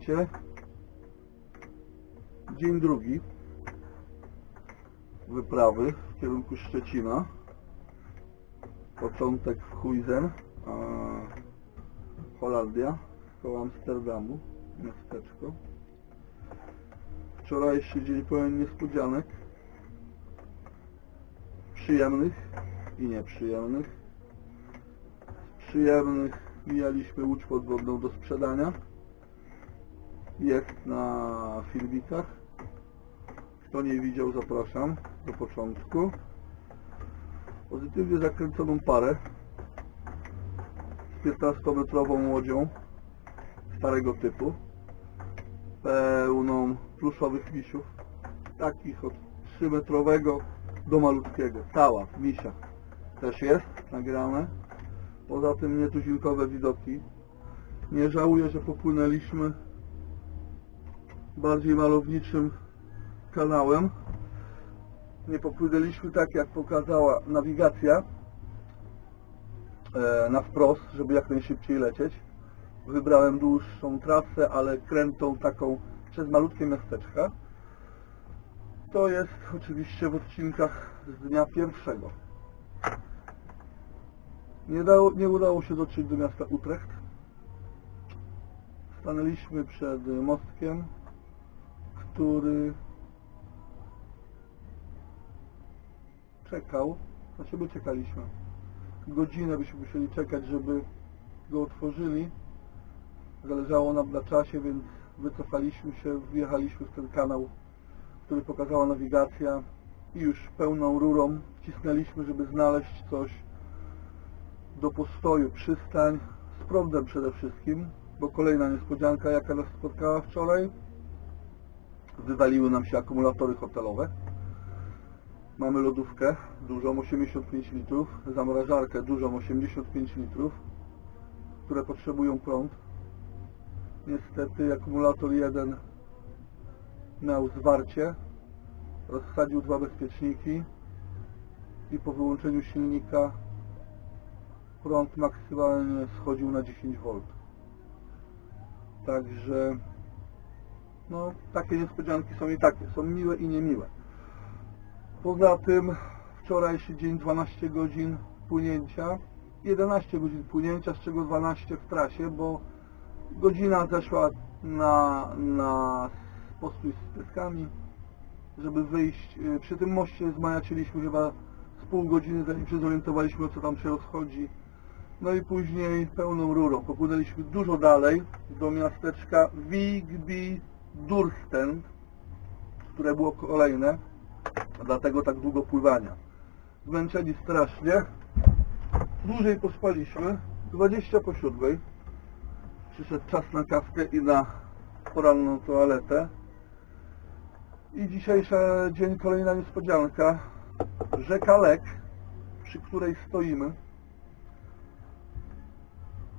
Witajcie. Dzień drugi wyprawy w kierunku Szczecina. Początek w Huizen, a Holandia, koło Amsterdamu, miasteczko. Wczorajszy dzień pełen niespodzianek, przyjemnych i nieprzyjemnych. Z przyjemnych mijaliśmy łódź podwodną do sprzedania. Jest na filmikach. Kto nie widział, zapraszam do początku. Pozytywnie zakręconą parę z 15-metrową łodzią starego typu, pełną pluszowych misiów, takich od 3-metrowego do malutkiego. Cała w misiach też jest nagrane. Poza tym nietuzinkowe widoki. Nie żałuję, że popłynęliśmy bardziej malowniczym kanałem. Nie popłynęliśmy tak, jak pokazała nawigacja e, na wprost, żeby jak najszybciej lecieć. Wybrałem dłuższą trasę, ale krętą taką przez malutkie miasteczka. To jest oczywiście w odcinkach z dnia pierwszego. Nie, dało, nie udało się dotrzeć do miasta Utrecht. Stanęliśmy przed mostkiem, który czekał, znaczy my czekaliśmy. Godzinę byśmy musieli czekać, żeby go otworzyli. Zależało nam na czasie, więc wycofaliśmy się, wjechaliśmy w ten kanał, który pokazała nawigacja i już pełną rurą wcisnęliśmy, żeby znaleźć coś do postoju, przystań, z prądem przede wszystkim, bo kolejna niespodzianka, jaka nas spotkała wczoraj, wywaliły nam się akumulatory hotelowe. Mamy lodówkę dużą, 85 litrów, zamrażarkę dużą, 85 litrów, które potrzebują prąd. Niestety akumulator jeden miał zwarcie, rozsadził dwa bezpieczniki i po wyłączeniu silnika prąd maksymalnie schodził na 10 V. Także no takie niespodzianki są i takie, są miłe i niemiłe. Poza tym wczorajszy dzień 12 godzin płynięcia, 11 godzin płynięcia, z czego 12 w trasie, bo godzina zeszła na, na postój z pieskami, żeby wyjść. Y, Przy tym moście zmajaczyliśmy chyba z pół godziny, zanim się zorientowaliśmy, o co tam się rozchodzi. No i później pełną rurą. Popłynęliśmy dużo dalej do miasteczka Vigby Dursten, które było kolejne, dlatego tak długo pływania. Zmęczeni strasznie. Dłużej pospaliśmy. 20 po siódmej. Przyszedł czas na kawkę i na poranną toaletę. I dzisiejszy dzień kolejna niespodzianka. Rzeka Lek, przy której stoimy,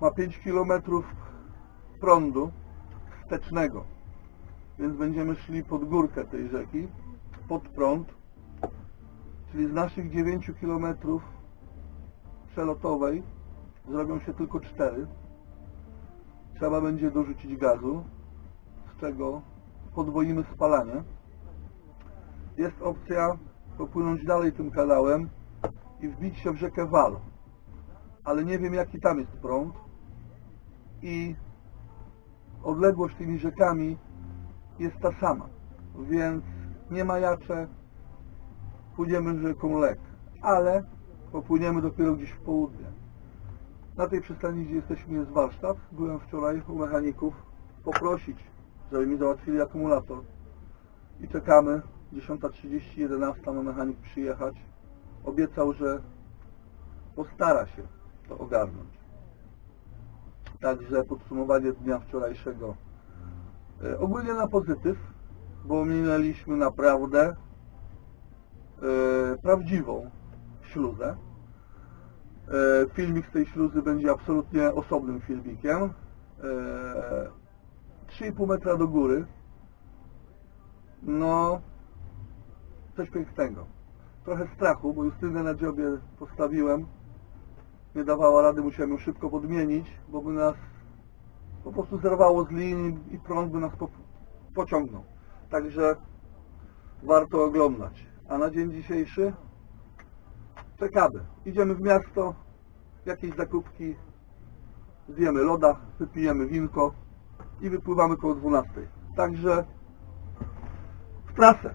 ma 5 km prądu wstecznego. Więc będziemy szli pod górkę tej rzeki, pod prąd. Czyli z naszych 9 km przelotowej zrobią się tylko 4. Trzeba będzie dorzucić gazu, z czego podwoimy spalanie. Jest opcja popłynąć dalej tym kanałem i wbić się w rzekę Wal. Ale nie wiem jaki tam jest prąd i odległość tymi rzekami jest ta sama, więc nie majacze, płyniemy rzeką Lek, ale popłyniemy dopiero gdzieś w południe. Na tej przystani, gdzie jesteśmy, jest warsztat. Byłem wczoraj u mechaników poprosić, żeby mi załatwili akumulator i czekamy. 10.30, 11 ma mechanik przyjechać. Obiecał, że postara się to ogarnąć. Także podsumowanie dnia wczorajszego. E, Ogólnie na pozytyw, bo minęliśmy naprawdę e, prawdziwą śluzę. E, filmik z tej śluzy będzie absolutnie osobnym filmikiem. E, 3,5 metra do góry. No, coś pięknego. Trochę strachu, bo Justynę na dziobie postawiłem. Nie dawała rady, musiałem ją szybko podmienić, bo by nas po prostu zerwało z linii i prąd by nas po, pociągnął. Także warto oglądać. A na dzień dzisiejszy czekamy. Idziemy w miasto, jakieś zakupki, zjemy loda, wypijemy winko i wypływamy koło 12. Także w trasę.